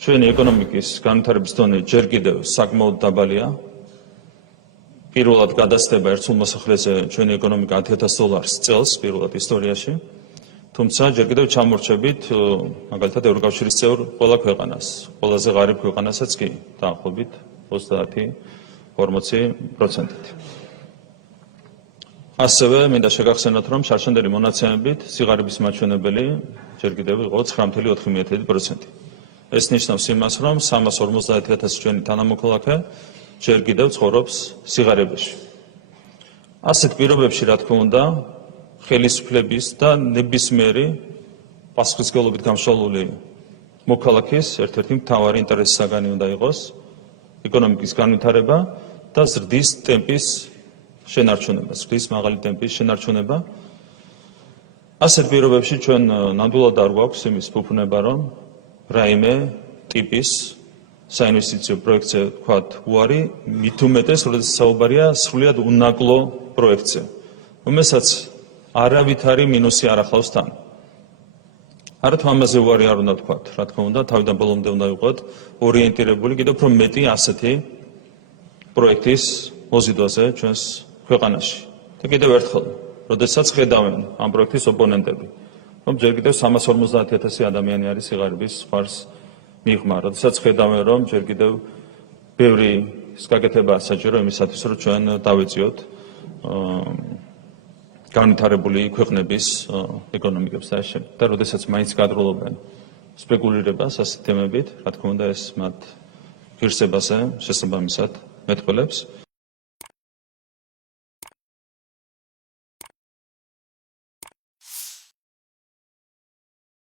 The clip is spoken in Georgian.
ჩვენი ეკონომიკის განვითარების დონე ჯერ კიდევ საკმაოდ დაბალია. პირველად გადასდება ერთულ მოსახლეზე ჩვენი ეკონომიკა $10,000 წელს პირველად ისტორიაში. თუმცა ჯერ კიდევ ჩამორჩებით მაგალითად ევროკავშირის წევრ ყველა ქვეყანას, ყველაზე ღარიბ ქვეყანასაც კი დაახლოებით 30-40%-ით. ასევე მინდა შეგახსენოთ, რომ შარშანდელი მონაცემებით სიღარიბის მაჩვენებელი ჯერ კიდევ იყო 9.4%. ეს ნიშნავს იმას, რომ 350,000 ჩვენი თანამოქალაქე ჯერ კიდევ ცხოვრობს სიღარიბეში. ასეთ პირობებში, რა თქმა უნდა, ხელისუფლების და ნებისმიერი პასუხისმგებლობით გამშვალული მოქალაქის ერთ-ერთი მთავარი ინტერესი საგანი უნდა იყოს ეკონომიკის განვითარება და ზრდის ტემპის შენარჩუნება, ზრდის მაღალი ტემპის შენარჩუნება. ასეთ პირობებში ჩვენ ნამდვილად არ გვაქვს იმის ფუფუნება, რომ რაიმე ტიპის საინვესტიციო პროექტზე ვთქვათ უარი, მით უმეტეს, როდესაც საუბარია სრულიად უნაკლო პროექტზე, რომელსაც არავითარი მინუსი არ ახლავს თან. არათუ ამაზე უარი არ უნდა ვთქვათ, რა თქმა უნდა, თავიდან ბოლომდე უნდა ვიყოთ ორიენტირებული კიდევ უფრო მეტი ასეთი პროექტის მოზიდვაზე ჩვენს ქვეყანაში. და კიდევ ერთხელ, როდესაც ხედავენ ამ პროექტის ოპონენტები, რომ ჯერ კიდევ 350,000 ადამიანი არის სიღარიბის ზღვარს მიღმა, როდესაც ხედავენ, რომ ჯერ კიდევ ბევრი გაკეთება საჭირო იმისათვის, რომ ჩვენ დავეწიოთ განვითარებული ქვეყნების ეკონომიკებს და როდესაც მაინც გადროლობენ სპეკულირებას ასეთ თემებით, რა თქმა უნდა, ეს მათ ღირსებაზე შესაბამისად მეტყველებს.